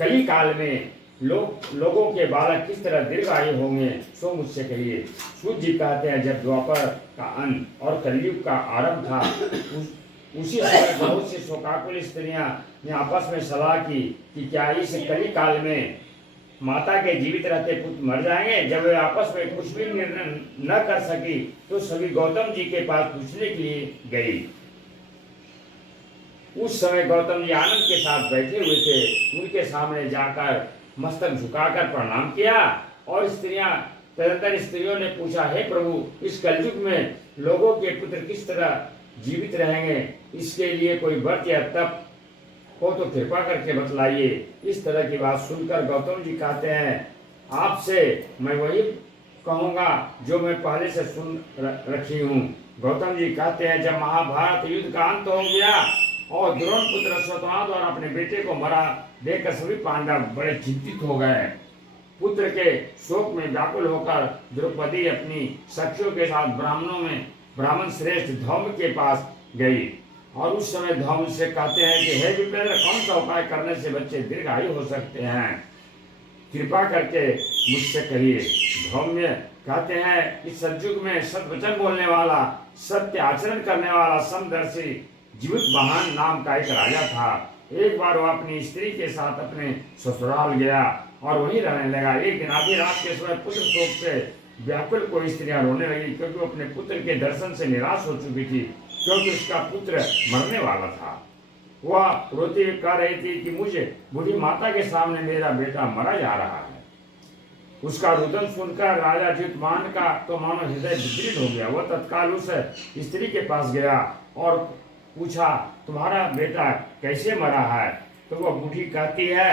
कली काल में लोगों के बालक किस तरह दीर्घायु होंगे, सो मुझसे कहिए। सूत जी कहते हैं, जब द्वापर का अंत और कलयुग का आरंभ था, उसी समय बहुत सी शोकाकुल स्त्रियां ने आपस में सलाह की कि क्या इस कली काल में माता के जीवित रहते पुत्र मर जाएंगे। जब वे आपस में कुछ भी निर्णय न कर सकी तो सभी गौतम जी के पास पूछने के लिए गई। उस समय गौतम जी आनंद के साथ बैठे हुए थे। उनके सामने जाकर मस्तक झुकाकर प्रणाम किया और तदंतर स्त्रियों ने पूछा, हे प्रभु, इस कलयुग में लोगों के पुत्र किस तरह जीवित रहेंगे, इसके लिए कोई व्रत या तप हो तो कृपा करके बतलाइए। इस तरह की बात सुनकर गौतम जी कहते हैं, आपसे मैं वही कहूंगा जो मैं पहले से सुन रखी हूँ। गौतम जी कहते हैं, जब महाभारत युद्ध का अंत हो गया और द्रोण पुत्र अश्वत्थामा द्वारा अपने बेटे को मरा देखकर सभी पांडव बड़े चिंतित हो गए। पुत्र के शोक में व्याकुल होकर द्रौपदी अपनी सखियों के साथ ब्राह्मण श्रेष्ठ धौम्य के पास गई और उस समय धौम्य से कहते हैं कि हे विप्रेंद्र, कौन सा उपाय करने से बच्चे दीर्घायु हो सकते हैं, कृपा करके मुझसे कहिए। धौम्य कहते हैं कि सतयुग में सत्वचन बोलने वाला, सत्य आचरण करने वाला, समदर्शी जीवितवाहन नाम का एक राजा था। एक बार वह अपनी स्त्री के साथ अपने ससुराल गया और वहीं रहने लगा। एक दिन आधी रात के समय पुत्र शोक से व्याकुल कोई स्त्रियां रोने लगी, क्योंकि वो अपने पुत्र के दर्शन से निराश हो चुकी थी, क्योंकि उसका पुत्र मरने वाला था। वह रोती हुई कह रही थी कि मुझे बूढ़ी माता के सामने मेरा बेटा मरा जा रहा है। उसका रुदन सुनकर राजा जीवितवाहन का तो मानो हृदय विचलित हो गया। वह तत्काल उस स्त्री के पास गया और पूछा, तुम्हारा बेटा कैसे मरा है? तो वह बूढ़ी कहती है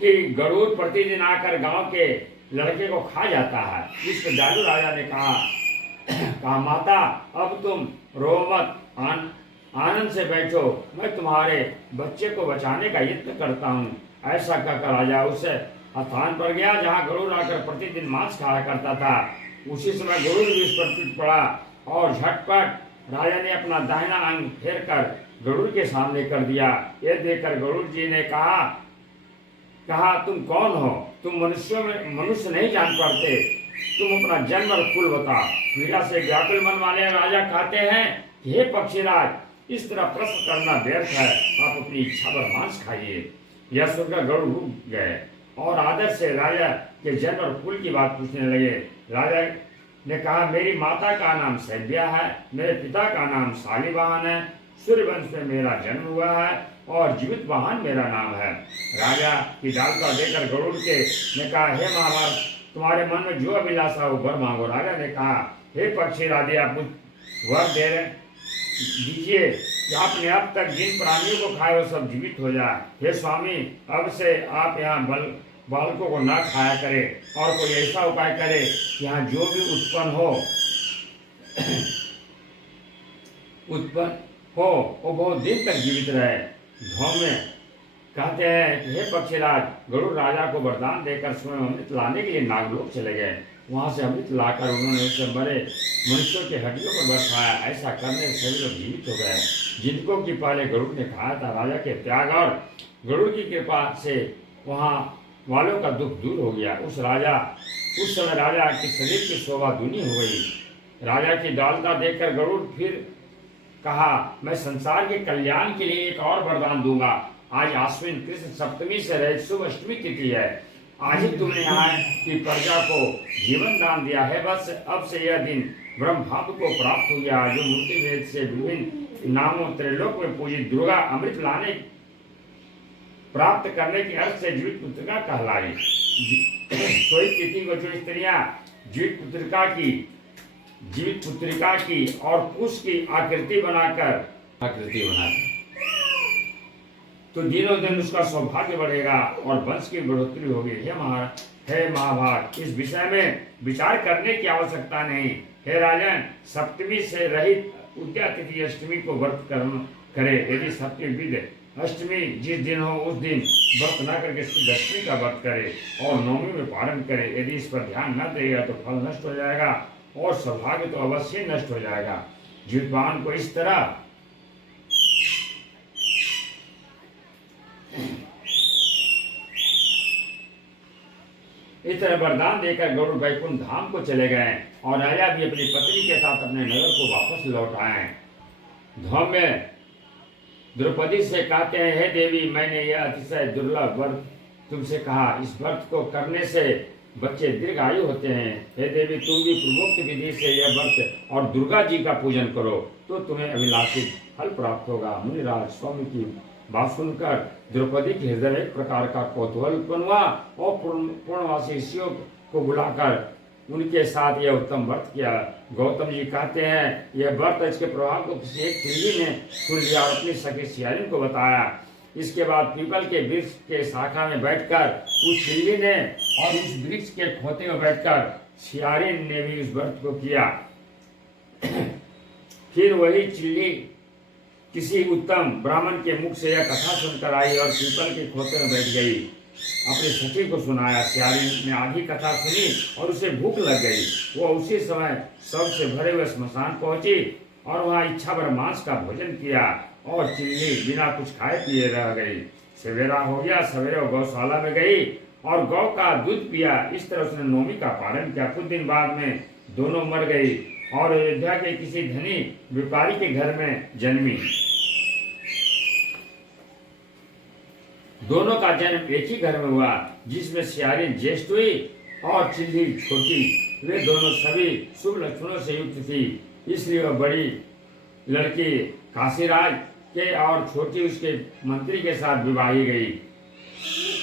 कि गरुड़ प्रतिदिन आकर गांव के लड़के को खा जाता है। इस पर जालू राजा ने कहा, माता, अब तुम रो मत, आनंद से बैठो, मैं तुम्हारे बच्चे को बचाने का यत्न करता हूँ। ऐसा कहकर राजा उस स्थान पर गया जहाँ गरुड़ आकर प्रतिदिन मांस खाया करता था। उसी समय गरुड़ भी उस पर टूट पड़ा और झटपट राजा ने अपना दाहिना अंग फेर कर गरुड़ के सामने कर दिया। यह देखकर गरुड़ जी ने कहा, तुम कौन हो? तुम मनुष्य नहीं जान पड़ते, तुम अपना जन्म और कुल बताओ। पीड़ा से व्याकुल मन वाले राजा कहते हैं, हे पक्षीराज, इस तरह प्रश्न करना व्यर्थ है, आप अपनी इच्छा पर मांस खाइए। यह सुनकर गरुड़ रुक गए और आदर से राजा के जन्म और कुल की बात पूछने लगे। राजा ने कहा, मेरी माता का नाम सैव्या है, मेरे पिता का नाम शालिवाहन है, सूर्यवंश में मेरा जन्म हुआ है और जीवितवाहन मेरा नाम है। राजा की डालता देकर गरुड़ ने कहा, हे महाराज, तुम्हारे मन में जो अभिलाषा हो वर मांगो। राजा ने कहा, हे पक्षी राधे, आप वर दीजिए कि आपने अब तक जिन प्राणियों को खाया वो सब जीवित हो जाए। हे स्वामी, अब से आप यहाँ बालकों को ना खाया करे और कोई ऐसा उपाय करे कि यहाँ जो भी उत्पन्न हो वो बहुत दिन तक जीवित रहे। धौम्य कहते हैं कि हे पक्षीराज, गरुड़ राजा को वरदान देकर स्वयं अमृत लाने के लिए नागलोक चले गए। वहां से अमृत लाकर उन्होंने उससे मरे मनुष्यों के हड्डियों पर बरसाया। ऐसा करने से सभी लोग जीवित हो गए जिनको कि पहले गरुड़ ने खाया था। राजा के त्याग और गरुड़ की कृपा से वहाँ वालों का दुख दूर हो गया। उस समय राजा के शरीर की शोभा दूनी हो गई। राजा की दयालुता देखकर गरुड़ फिर कहा, मैं संसार के कल्याण के लिए एक और वरदान दूंगा। आज आश्विन कृष्ण सप्तमी से रहित शुभ अष्टमी तिथि है। आज ही तुमने यहाँ की प्रजा को जीवन दान दिया है, बस अब से यह दिन ब्रह्म भाव को प्राप्त हो गया, जो मूर्ति भेद से विभिन्न नामों त्रिलोक में पूजित दुर्गा अमृत लाने प्राप्त करने के अर्थ से जीवित पुत्रिका कहलाई। सोई तिथि को जो स्त्रियां जीवित पुत्रिका की और कुश की आकृति बनाकर तो दिनों दिन उसका सौभाग्य बढ़ेगा और वंश की बढ़ोतरी होगी। हे महाभाग, इस विषय में विचार करने की आवश्यकता नहीं। हे राजन, सप्तमी से रहित उद्या तिथि अष्टमी को व्रत करे। यदि सप्तमी विद अष्टमी जिस दिन हो उस दिन व्रत न करके दशमी का व्रत करे और नवमी में पारण करे। यदि इस पर ध्यान न देगा तो फल नष्ट हो जाएगा और सौभाग्य तो अवश्य नष्ट हो जाएगा। जीवितवान को इस तरह इस तरह वरदान देकर गरुड़ वैकुंठ धाम को चले गए और राजा भी अपनी पत्नी के साथ अपने नगर को वापस लौट आए। धौम्य द्रौपदी से कहते हैं, हे देवी, मैंने यह अतिशय दुर्लभ व्रत तुमसे कहा। इस व्रत को करने से बच्चे दीर्घायु होते हैं। हे देवी, तुम भी पूर्वोक्त विधि से यह व्रत और दुर्गा जी का पूजन करो तो तुम्हें अभिलाषित फल प्राप्त होगा। मुनिराज स्वामी की बात सुनकर द्रौपदी के हृदय में एक प्रकार का कौतूहल उत्पन्न हुआ और पूर्णवासी ऋषियों को बुलाकर उनके साथ यह उत्तम व्रत किया। गौतम जी कहते हैं, यह व्रत इसके प्रभाव को किसी एक चिल्ली ने सुन लिया और अपनी सखी सियारिन को बताया। इसके बाद पीपल के वृक्ष के शाखा में बैठकर उस चिल्ली ने और उस वृक्ष के खोते में बैठकर सियारिन ने भी उस व्रत को किया। फिर वही चिल्ली किसी उत्तम ब्राह्मण के मुख से यह कथा सुनकर आई और पीपल के खोते में बैठ गई। अपनी सखी को सुनाया। सियारिन ने आधी कथा सुनी और उसे भूख लग गई। वो उसी समय सबसे भरे हुए स्मशान पहुंची और वहां इच्छा भर मांस का भोजन किया और चिल्ली बिना कुछ खाए पिए रह गई। सवेरा हो गया। सवेरे वो गौशाला में गई और गौ का दूध पिया। इस तरह उसने नौमी का पालन किया। कुछ दिन बाद में दोनों मर गई और अयोध्या के किसी धनी व्यापारी के घर में जन्मी। दोनों का जन्म एक ही घर में हुआ, जिसमें सियारिन ज्येष्ठ हुई और चिल्ली छोटी। वे दोनों सभी शुभ लक्षणों से युक्त थी, इसलिए वह बड़ी लड़की काशीराज के और छोटी उसके मंत्री के साथ विवाही गई।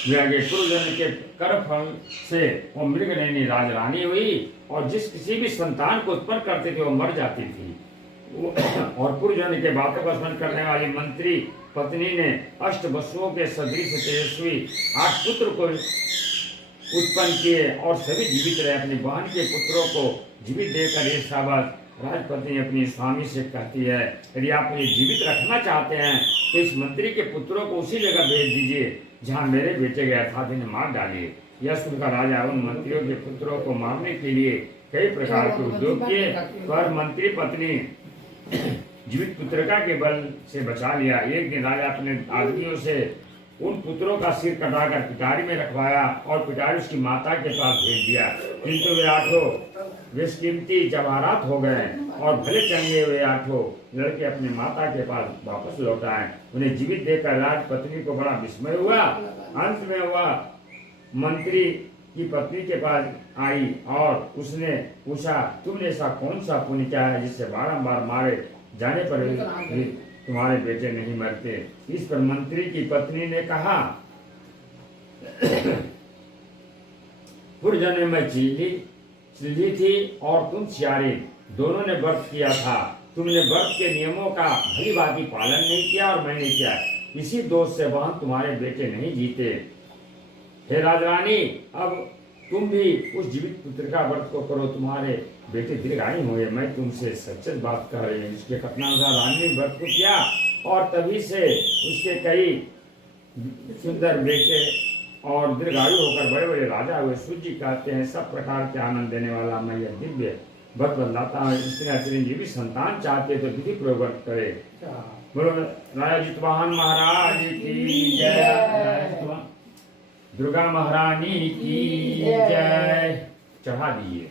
पूर्वजन्म के कर्म फल से वो मृगनयनी राजरानी हुई और जिस किसी भी संतान को उत्पन्न करते थे वो मर जाती थी। और पूर्वजन्म के बातों का स्मरण करने वाली मंत्री पत्नी ने अष्ट वसुओं के सदृश तेजस्वी 8 पुत्र को उत्पन्न किए और सभी जीवित रहे। अपनी बहन के पुत्रों को जीवित देकर ये शाबाश राजपत्नी अपनी स्वामी से कहती है, यदि आप मुझे जीवित रखना चाहते हैं तो इस मंत्री के पुत्रों को उसी जगह भेज दीजिए जहाँ मेरे बेटे गया था, इन्हें मार डालिए। यह सुनकर राजा उन मंत्रियों के पुत्रों को मारने के लिए कई प्रकार के उद्योग किए, पर मंत्री पत्नी जीवित पुत्रिका के बल से बचा लिया। एक दिन राजा अपने आदमियों से उन पुत्रों का सिर कटाकर पिटारी में रखवाया और पिटारी उसकी माता के पास भेज दिया। किंतु वे 8 बेशकीमती जवाहरात हो गए और भले चंगे हुए 8 लड़के अपने माता के पास वापस लौट आए। उन्हें जीवित देखकर राजपत्नी को बड़ा विस्मय हुआ। अंत में वह मंत्री की पत्नी के पास आई और उसने पूछा, तुमने ऐसा कौन सा पुण्य किया है जिससे बारंबार मारे जाने पर भी तुम्हारे बेटे नहीं मरते। इस पर मंत्री की पत्नी ने कहा, पूर्वजन्म में चिल्ली थी और तुम सियारिन, दोनों ने व्रत किया था। तुमने व्रत के नियमों का भली भांति पालन नहीं किया और मैंने किया। इसी दोष से वह तुम्हारे बेटे नहीं जीते। हे राजरानी, अब तुम भी उस जीवित पुत्र का व्रत को करो, तुम्हारे बेटे दीर्घायु होंगे। मैं तुमसे सच बात कर रही हूँ। इसके कथनानुसार रानी ने व्रत को किया और तभी से उसके कई सुंदर बेटे और दीर्घायु होकर बड़े बड़े राजा हुए। सूर्य कहते हैं, सब प्रकार के आनंद देने वाला मैं यह दिव्य व्रत बतलाता हूँ। स्त्रियां चिरंजीवी संतान चाहते तो विधि पूर्वक करे। बोलो राजा जितवाहन महाराज की जय, दुर्गा महारानी की जय। चढ़ा दिए।